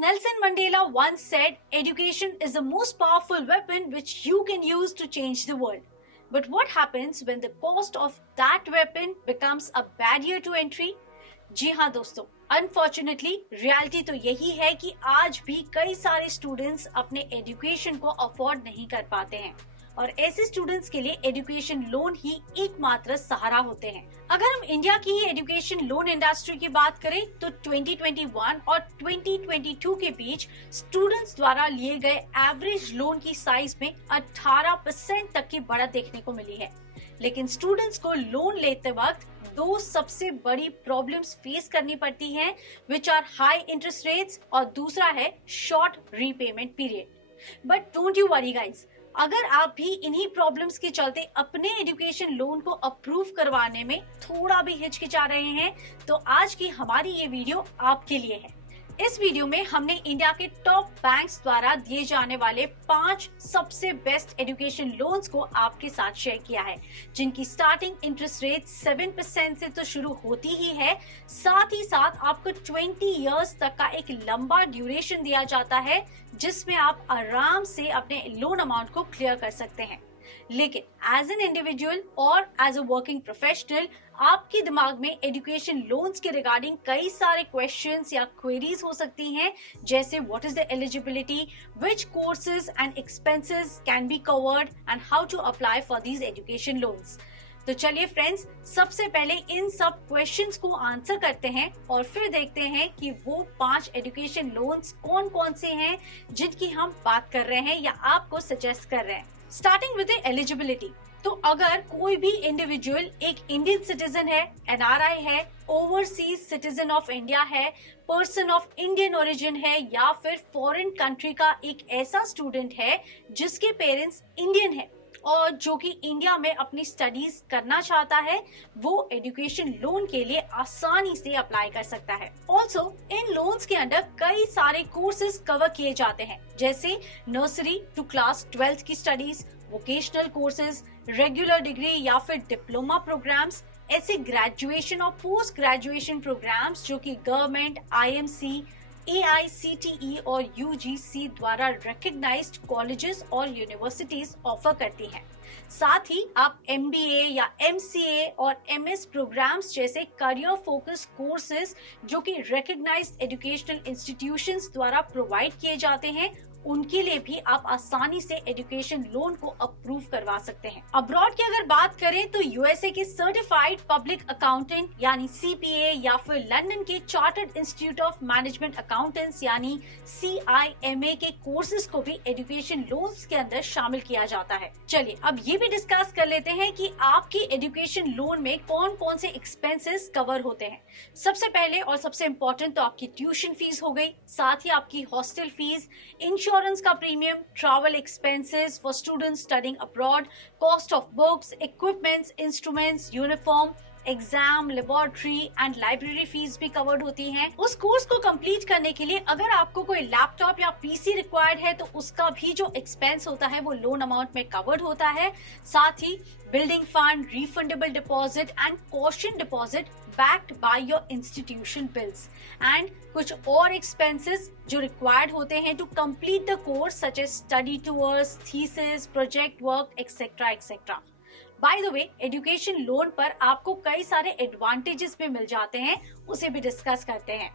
Nelson Mandela once said, education is the most powerful weapon which you can use to change the world. But what happens when the cost of that weapon becomes a barrier to entry? जी हाँ दोस्तों, unfortunately reality तो यही है कि आज भी कई सारे स्टूडेंट्स अपने एजुकेशन को अफोर्ड नहीं कर पाते हैं और ऐसे स्टूडेंट्स के लिए एजुकेशन लोन ही एकमात्र सहारा होते हैं। अगर हम इंडिया की ही एजुकेशन लोन इंडस्ट्री की बात करें तो 2021 और 2022 के बीच स्टूडेंट्स द्वारा लिए गए एवरेज लोन की साइज में 18% तक की बढ़त देखने को मिली है। लेकिन स्टूडेंट्स को लोन लेते वक्त दो सबसे बड़ी प्रॉब्लम्स फेस करनी पड़ती हैं, which are high interest rates और दूसरा है short repayment period. But don't you worry guys, अगर आप भी इन्हीं प्रॉब्लम्स के चलते अपने एजुकेशन लोन को अप्रूव करवाने में थोड़ा भी हिचकिचा रहे हैं तो आज की हमारी ये वीडियो आपके लिए है। इस वीडियो में हमने इंडिया के टॉप बैंक्स द्वारा दिए जाने वाले 5 सबसे बेस्ट एजुकेशन लोन्स को आपके साथ शेयर किया है, जिनकी स्टार्टिंग इंटरेस्ट रेट 7% से तो शुरू होती ही है, साथ ही साथ आपको 20 इयर्स तक का एक लंबा ड्यूरेशन दिया जाता है जिसमें आप आराम से अपने लोन अमाउंट को क्लियर कर सकते हैं। लेकिन एज एन इंडिविजुअल और एज अ वर्किंग प्रोफेशनल आपके दिमाग में एजुकेशन लोन्स के रिगार्डिंग कई सारे क्वेश्चंस या क्वेरीज हो सकती हैं, जैसे what is the eligibility, which courses and expenses can be covered and how to apply for these education loans. तो चलिए फ्रेंड्स, सबसे पहले इन सब क्वेश्चंस को आंसर करते हैं और फिर देखते हैं कि वो 5 एजुकेशन लोन्स कौन कौन से हैं जिनकी हम बात कर रहे हैं या आपको सजेस्ट कर रहे हैं। स्टार्टिंग विद द एलिजिबिलिटी, तो अगर कोई भी इंडिविजुअल एक इंडियन सिटीजन है, एनआरआई है, ओवरसीज सिटीजन ऑफ इंडिया है, पर्सन ऑफ इंडियन ओरिजिन है या फिर फॉरेन कंट्री का एक ऐसा स्टूडेंट है जिसके पेरेंट्स इंडियन है और जो कि इंडिया में अपनी स्टडीज करना चाहता है, वो एजुकेशन लोन के लिए आसानी से अप्लाई कर सकता है। ऑल्सो इन लोन्स के अंदर कई सारे कोर्सेज कवर किए जाते हैं, जैसे नर्सरी टू क्लास 12 की studies, vocational courses, regular degree या फिर डिप्लोमा प्रोग्राम्स, ऐसे ग्रेजुएशन और पोस्ट ग्रेजुएशन प्रोग्राम्स जो कि गवर्नमेंट, आईएमसी, AICTE और UGC द्वारा रिकग्नाइज्ड कॉलेजेस और यूनिवर्सिटीज ऑफर करती हैं। साथ ही आप MBA या MCA और MS प्रोग्राम्स जैसे करियर फोकस कोर्सेज जो कि रिकग्नाइज्ड एजुकेशनल इंस्टीट्यूशंस द्वारा प्रोवाइड किए जाते हैं, उनके लिए भी आप आसानी से एजुकेशन लोन को अप्रूव करवा सकते हैं। अब्रॉड की अगर बात करें तो यूएसए के सर्टिफाइड पब्लिक अकाउंटेंट यानी CPA या फिर लंदन के chartered institute of management accountants यानी CIMA के कोर्सेज को भी एजुकेशन लोन्स के अंदर शामिल किया जाता है। चलिए अब ये भी डिस्कस कर लेते हैं कि आपकी एजुकेशन लोन में कौन कौन से एक्सपेंसेस कवर होते हैं। सबसे पहले और सबसे इम्पोर्टेंट तो आपकी ट्यूशन फीस हो गई, साथ ही आपकी हॉस्टल फीस, इंश्योरेंस का premium, travel expenses for students studying abroad, cost of books, equipments, instruments, uniform, exam, laboratory and library fees भी कवर्ड होती हैं। उस कोर्स को कंप्लीट करने के लिए अगर आपको कोई लैपटॉप या पीसी रिक्वायर्ड है तो उसका भी जो एक्सपेंस होता है वो लोन अमाउंट में कवर्ड होता है। साथ ही building fund, refundable deposit and caution deposit backed by your institution bills and कुछ और expenses जो required होते हैं to complete the course such as study tours, thesis, project work, etc. etc. By the way, education loan पर आपको कई सारे advantages भी मिल जाते हैं, उसे भी डिस्कस करते हैं।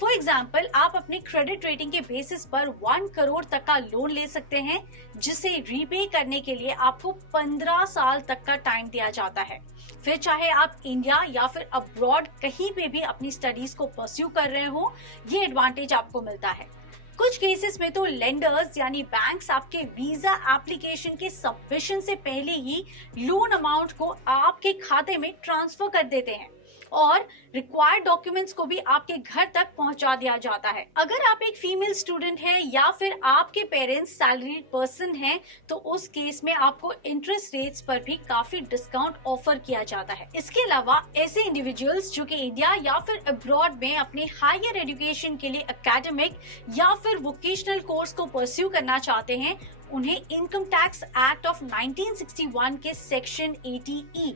फॉर एग्जाम्पल, आप अपने क्रेडिट रेटिंग के बेसिस पर 1 करोड़ तक का लोन ले सकते हैं, जिसे रीपे करने के लिए आपको 15 साल तक का टाइम दिया जाता है। फिर चाहे आप इंडिया या फिर अब्रॉड कहीं पे भी अपनी स्टडीज को परस्यू कर रहे हो, ये एडवांटेज आपको मिलता है। कुछ केसेस में तो लेंडर्स यानी बैंक्स आपके वीजा एप्लीकेशन के सबमिशन से पहले ही लोन अमाउंट को आपके खाते में ट्रांसफर कर देते हैं और रिक्वायर्ड डॉक्यूमेंट्स को भी आपके घर तक पहुंचा दिया जाता है। अगर आप एक फीमेल स्टूडेंट है या फिर आपके पेरेंट्स सैलरीड पर्सन हैं, तो उस केस में आपको इंटरेस्ट रेट्स पर भी काफी डिस्काउंट ऑफर किया जाता है। इसके अलावा ऐसे इंडिविजुअल्स जो कि इंडिया या फिर अब्रॉड में अपने हायर एजुकेशन के लिए एकेडमिक या फिर वोकेशनल कोर्स को परस्यू करना चाहते हैं, उन्हें इनकम टैक्स एक्ट ऑफ 1961 के सेक्शन 80E,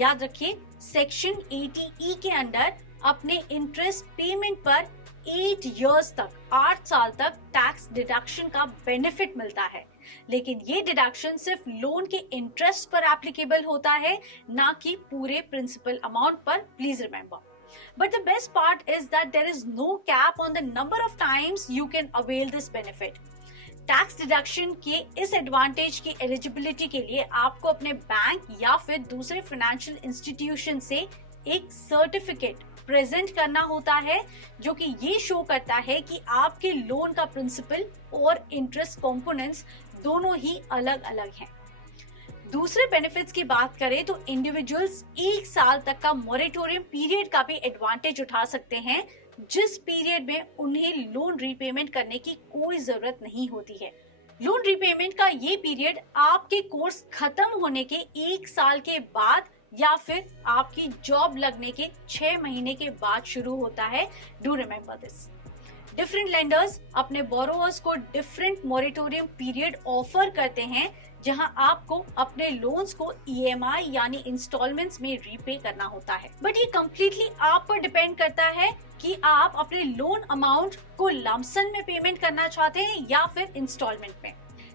याद रखिए सेक्शन 80E के अंडर अपने इंटरेस्ट पेमेंट पर 8 साल तक टैक्स डिडक्शन का बेनिफिट मिलता है। लेकिन ये डिडक्शन सिर्फ लोन के इंटरेस्ट पर एप्लीकेबल होता है, ना कि पूरे प्रिंसिपल अमाउंट पर, please remember. But the best part is that there is no cap on the number of times you can avail this benefit. Tax deduction के इस एडवांटेज की एलिजिबिलिटी के लिए आपको अपने बैंक या फिर दूसरे फाइनेंशियल इंस्टीट्यूशन से एक सर्टिफिकेट प्रेजेंट करना होता है, जो कि ये शो करता है कि आपके लोन का प्रिंसिपल और इंटरेस्ट कंपोनेंट्स दोनों ही अलग अलग हैं। दूसरे बेनिफिट्स की बात करें तो इंडिविजुअल्स 1 साल तक का मॉरेटोरियम पीरियड का भी एडवांटेज उठा सकते हैं, जिस पीरियड में उन्हें लोन रीपेमेंट करने की कोई जरूरत नहीं होती है। लोन रीपेमेंट का ये पीरियड आपके कोर्स खत्म होने के 1 साल के बाद या फिर आपकी जॉब लगने के 6 महीने के बाद शुरू होता है। Do remember this. Different lenders अपने बोरोवर्स को डिफरेंट मॉरेटोरियम पीरियड ऑफर करते हैं, जहां आपको अपने लोन्स को EMI यानी इंस्टॉलमेंट्स में रीपे करना होता है। बट ये कम्प्लीटली आप पर डिपेंड करता है कि आप अपने लोन अमाउंट को लमसम में पेमेंट करना चाहते हैं या फिर इंस्टॉलमेंट में।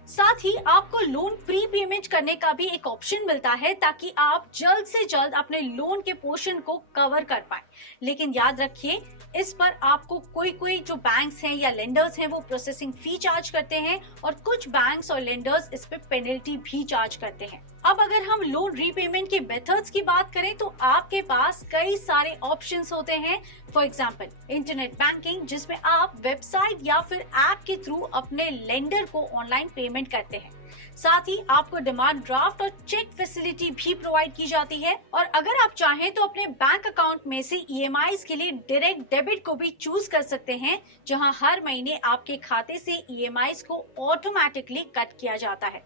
साथ ही आपको लोन प्री पेमेंट करने का भी एक ऑप्शन मिलता है, ताकि आप जल्द से जल्द अपने लोन के पोर्शन को कवर कर पाए। लेकिन याद रखिए, इस पर आपको कोई जो बैंक्स हैं या लेंडर्स हैं वो प्रोसेसिंग फी चार्ज करते हैं, और कुछ बैंक्स और लेंडर्स इस पे पेनल्टी भी चार्ज करते हैं। अब अगर हम लोन रीपेमेंट के मेथड्स की बात करें तो आपके पास कई सारे ऑप्शंस होते हैं। फॉर एग्जांपल इंटरनेट बैंकिंग, जिसमें आप वेबसाइट या फिर ऐप के थ्रू अपने लेंडर को ऑनलाइन पेमेंट करते हैं। साथ ही आपको डिमांड ड्राफ्ट और चेक फैसिलिटी भी प्रोवाइड की जाती है। और अगर आप चाहें तो अपने बैंक अकाउंट में से EMIs के लिए डायरेक्ट डेबिट को भी चूज कर सकते हैं, जहां हर महीने आपके खाते से EMIs को ऑटोमेटिकली कट किया जाता है।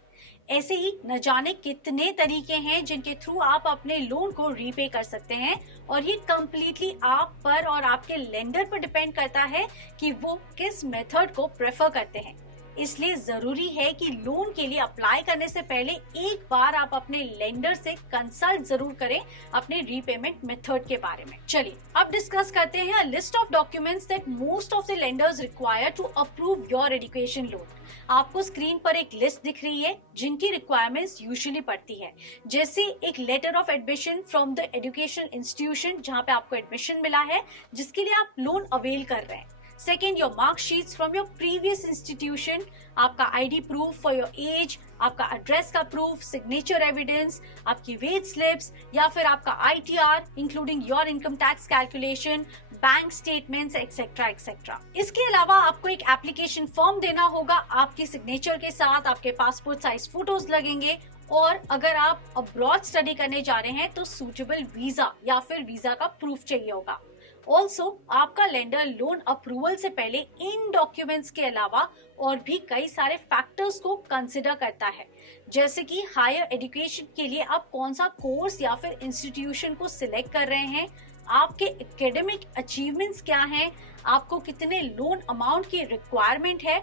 ऐसे ही न जाने कितने तरीके हैं जिनके थ्रू आप अपने लोन को रीपे कर सकते हैं, और ये कम्प्लीटली आप पर और आपके लेंडर पर डिपेंड करता है कि वो किस मेथड को प्रेफर करते हैं। इसलिए जरूरी है कि लोन के लिए अप्लाई करने से पहले एक बार आप अपने लेंडर से कंसल्ट जरूर करें अपने रीपेमेंट मेथड के बारे में। चलिए अब डिस्कस करते हैं list of documents that most of the lenders require to approve your education loan. आपको स्क्रीन पर एक लिस्ट दिख रही है जिनकी रिक्वायरमेंट्स यूजुअली पड़ती है, जैसे एक letter of admission from the education institution जहां पे आपको एडमिशन मिला है, जिसके लिए आप लोन अवेल कर रहे हैं। Second, your mark sheets from your previous institution, आपका ID proof for your age, आपका एड्रेस का प्रूफ, सिग्नेचर एविडेंस, आपकी वेज स्लिप्स या फिर आपका ITR including your income tax calculation, bank statements etcetera etcetera. इसके अलावा आपको एक एप्लीकेशन फॉर्म देना होगा, आपकी सिग्नेचर के साथ आपके पासपोर्ट साइज फोटोज लगेंगे। और अगर आप अब्रॉड स्टडी करने जा रहे हैं तो सूटेबल वीजा या फिर वीजा का प्रूफ चाहिए होगा। ऑल्सो आपका लेंडर लोन अप्रूवल से पहले इन डॉक्यूमेंट्स के अलावा और भी कई सारे फैक्टर्स को कंसिडर करता है, जैसे कि हायर एजुकेशन के लिए आप कौन सा कोर्स या फिर इंस्टीट्यूशन को सिलेक्ट कर रहे हैं, आपके एकेडमिक अचीवमेंट्स क्या हैं, आपको कितने लोन अमाउंट की रिक्वायरमेंट है।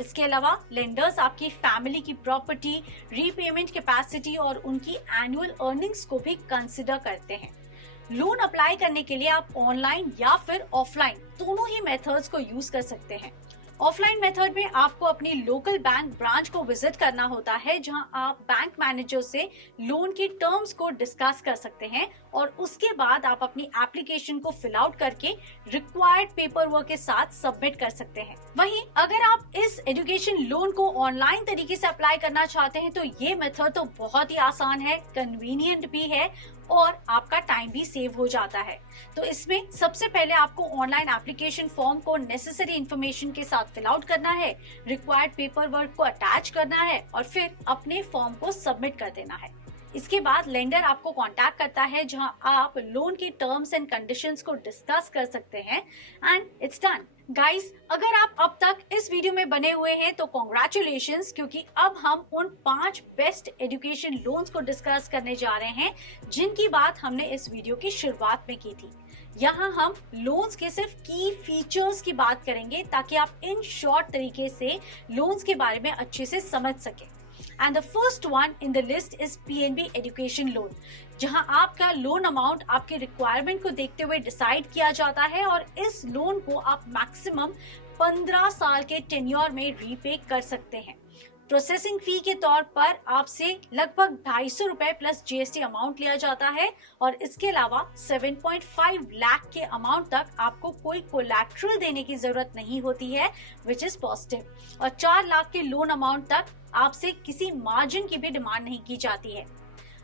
इसके अलावा लेंडर्स आपकी फैमिली की प्रॉपर्टी, रीपेमेंट कैपेसिटी और उनकी एनुअल अर्निंग्स को भी कंसिडर करते हैं। लोन अप्लाई करने के लिए आप ऑनलाइन या फिर ऑफलाइन दोनों ही मेथड्स को यूज कर सकते हैं। ऑफलाइन मेथड में आपको अपनी लोकल बैंक ब्रांच को विजिट करना होता है, जहां आप बैंक मैनेजर से लोन की टर्म्स को डिस्कस कर सकते हैं और उसके बाद आप अपनी एप्लीकेशन को फिल आउट करके रिक्वायर्ड पेपर वर्क के साथ सबमिट कर सकते हैं। वहीं अगर आप इस एजुकेशन लोन को ऑनलाइन तरीके से अप्लाई करना चाहते हैं तो ये मेथड तो बहुत ही आसान है, कन्वीनियंट भी है और आपका टाइम भी सेव हो जाता है। तो इसमें सबसे पहले आपको ऑनलाइन एप्लीकेशन फॉर्म को नेसेसरी इंफॉर्मेशन के साथ फिल आउट करना है, रिक्वायर्ड पेपर वर्क को अटैच करना है और फिर अपने फॉर्म को सबमिट कर देना है। इसके बाद लेंडर आपको कांटेक्ट करता है, जहां आप लोन की टर्म्स एंड कंडीशंस को डिस्कस कर सकते हैं एंड इट्स डन। गाइस, अगर आप अब तक इस वीडियो में बने हुए हैं तो कॉन्ग्रेचुलेशंस, क्योंकि अब हम उन 5 बेस्ट एजुकेशन लोन्स को डिस्कस करने जा रहे हैं जिनकी बात हमने इस वीडियो की शुरुआत में की थी। यहाँ हम लोन्स के सिर्फ की फीचर्स की बात करेंगे ताकि आप इन शॉर्ट तरीके से लोन्स के बारे में अच्छे से समझ सकें। And the first one in the list is PNB education loan, जहां आपका लोन अमाउंट आपके रिक्वायरमेंट को देखते हुए डिसाइड किया जाता है और इस लोन को आप मैक्सिमम 15 साल के टेन्योर में रीपे कर सकते हैं। प्रोसेसिंग फी के तौर पर आपसे लगभग 250 रुपए प्लस जीएसटी अमाउंट लिया जाता है और इसके अलावा 7.5 लाख के अमाउंट तक आपको कोई कोलैटरल देने की जरूरत नहीं होती है, विच इज पॉजिटिव। और 4 लाख के लोन अमाउंट तक आपसे किसी मार्जिन की भी डिमांड नहीं की जाती है।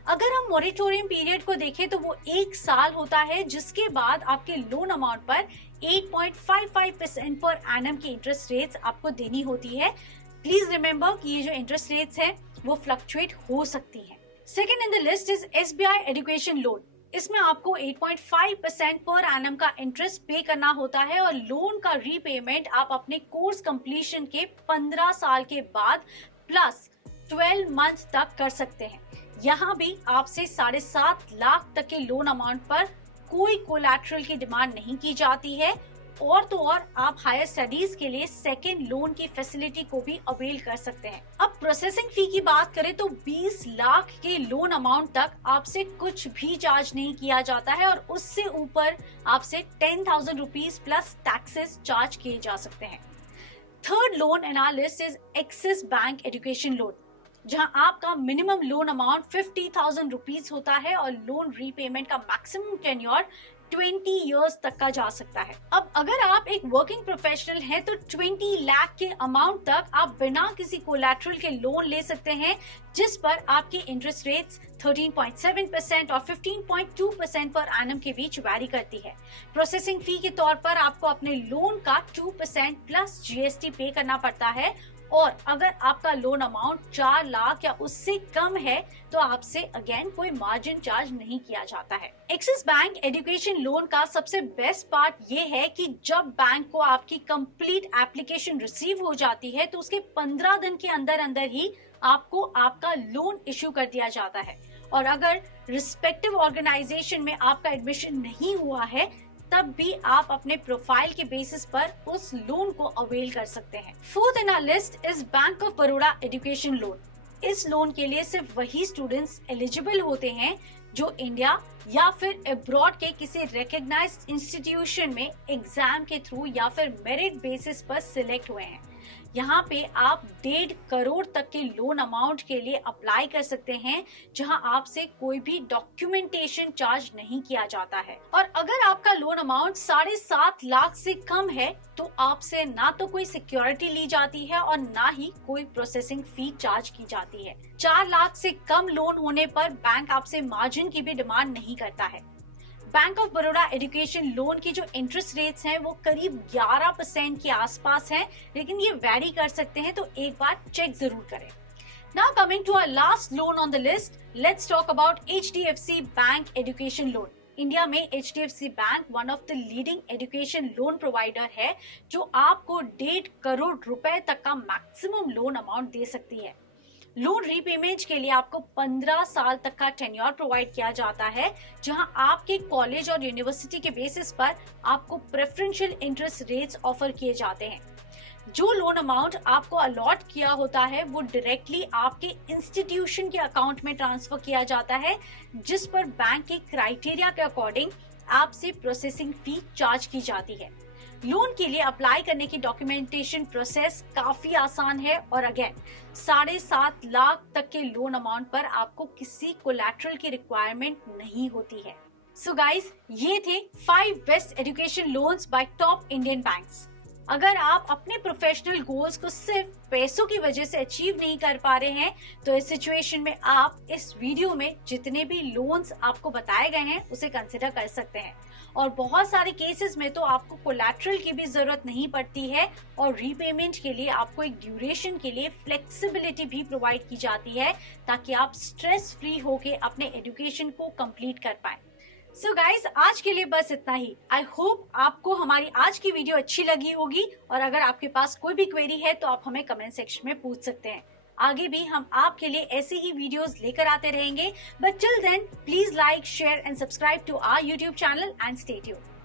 अगर हम मॉरिटोरियम पीरियड को देखें तो वो 1 साल होता है, जिसके बाद आपके लोन अमाउंट पर 8.55% पर एनम की इंटरेस्ट रेट्स आपको देनी होती है। प्लीज रिमेंबर कि ये जो इंटरेस्ट रेट्स हैं वो फ्लक्चुएट हो सकती हैं। Second in the list is SBI education loan. इसमें आपको 8.5% पर एनम का इंटरेस्ट पे करना होता है और लोन का रीपेमेंट आप अपने कोर्स कंप्लीशन के 15 साल के बाद प्लस 12 मंथ तक कर सकते हैं। यहाँ भी आपसे 7.5 लाख तक के लोन अमाउंट पर कोई कोलैटरल की डिमांड नहीं की जाती है और तो और आप हायर स्टडीज के लिए सेकेंड लोन की फैसिलिटी को भी अवेल कर सकते हैं। अब प्रोसेसिंग फी की बात करें तो 20 लाख के लोन अमाउंट तक आपसे कुछ भी चार्ज नहीं किया जाता है और उससे ऊपर आपसे 10,000 रुपीज प्लस टैक्सेस चार्ज किए जा सकते हैं। Third loan in our list is Axis Bank education loan, जहां आपका मिनिमम लोन अमाउंट 50,000 रुपीज होता है और लोन रीपेमेंट का मैक्सिमम टेन्योर 20 इयर्स तक का जा सकता है। अब अगर आप एक वर्किंग प्रोफेशनल हैं तो 20 लाख के अमाउंट तक आप बिना किसी कोलैटरल के लोन ले सकते हैं, जिस पर आपके इंटरेस्ट रेट्स 13.7% और 15.2% पर एनम के बीच वैरी करती है। प्रोसेसिंग फी के तौर पर आपको अपने लोन का 2% प्लस जीएसटी पे करना पड़ता है और अगर आपका लोन अमाउंट 4 लाख या उससे कम है तो आपसे अगेन कोई मार्जिन चार्ज नहीं किया जाता है। एक्सिस बैंक एजुकेशन लोन का सबसे बेस्ट पार्ट ये है कि जब बैंक को आपकी कंप्लीट एप्लीकेशन रिसीव हो जाती है तो उसके 15 दिन के अंदर अंदर ही आपको आपका लोन इश्यू कर दिया जाता है और अगर रिस्पेक्टिव ऑर्गेनाइजेशन में आपका एडमिशन नहीं हुआ है तब भी आप अपने प्रोफाइल के बेसिस पर उस लोन को अवेल कर सकते हैं। Fourth in our list is Bank of Baroda education loan. इस लोन के लिए सिर्फ वही स्टूडेंट्स एलिजिबल होते हैं जो इंडिया या फिर अब्रॉड के किसी रिकॉग्नाइज्ड इंस्टीट्यूशन में एग्जाम के थ्रू या फिर मेरिट बेसिस पर सिलेक्ट हुए हैं। यहाँ पे आप 1.5 करोड़ तक के लोन अमाउंट के लिए अप्लाई कर सकते हैं, जहां आपसे कोई भी डॉक्यूमेंटेशन चार्ज नहीं किया जाता है। और अगर आपका लोन अमाउंट 7.5 लाख से कम है तो आपसे ना तो कोई सिक्योरिटी ली जाती है और ना ही कोई प्रोसेसिंग फी चार्ज की जाती है। 4 लाख से कम लोन होने पर बैंक आपसे मार्जिन की भी डिमांड नहीं करता है। Bank of Baroda education loan की जो इंटरेस्ट रेट्स हैं वो करीब 11% के आसपास हैं, लेकिन ये वैरी कर सकते हैं, तो एक बार चेक जरूर करें। Now coming to our last loan on the list, let's talk about HDFC bank education loan. India में HDFC bank one of the leading education loan provider है जो आपको 1.5 करोड़ रुपए तक का मैक्सिमम लोन अमाउंट दे सकती है। लोन रीपेमेंट के लिए आपको 15 साल तक का टेन्योर प्रोवाइड किया जाता है, जहां आपके कॉलेज और यूनिवर्सिटी के बेसिस पर आपको प्रेफरेंशियल इंटरेस्ट रेट्स ऑफर किए जाते हैं। जो लोन अमाउंट आपको अलॉट किया होता है वो डायरेक्टली आपके इंस्टीट्यूशन के अकाउंट में ट्रांसफर किया जाता है, जिस पर बैंक के क्राइटेरिया के अकॉर्डिंग आपसे प्रोसेसिंग फी चार्ज की जाती है। लोन के लिए अप्लाई करने की डॉक्यूमेंटेशन प्रोसेस काफी आसान है और अगेन 7.5 लाख तक के लोन अमाउंट पर आपको किसी कोलैटरल की रिक्वायरमेंट नहीं होती है। सो गाइस, ये थे 5 best education loans bye top Indian banks. अगर आप अपने प्रोफेशनल गोल्स को सिर्फ पैसों की वजह से अचीव नहीं कर पा रहे हैं तो इस सिचुएशन में आप इस वीडियो में जितने भी लोन्स आपको बताए गए हैं उसे कंसिडर कर सकते हैं। और बहुत सारे केसेस में तो आपको कोलैटरल की भी जरूरत नहीं पड़ती है और रीपेमेंट के लिए आपको एक ड्यूरेशन के लिए फ्लेक्सिबिलिटी भी प्रोवाइड की जाती है ताकि आप स्ट्रेस फ्री होके अपने एजुकेशन को कंप्लीट कर पाए। सो गाइज, आज के लिए बस इतना ही। आई होप आपको हमारी आज की वीडियो अच्छी लगी होगी और अगर आपके पास कोई भी क्वेरी है तो आप हमें कमेंट सेक्शन में पूछ सकते हैं। आगे भी हम आपके लिए ऐसे ही वीडियोस लेकर आते रहेंगे, but till then please like, share and subscribe to our YouTube channel and stay tuned.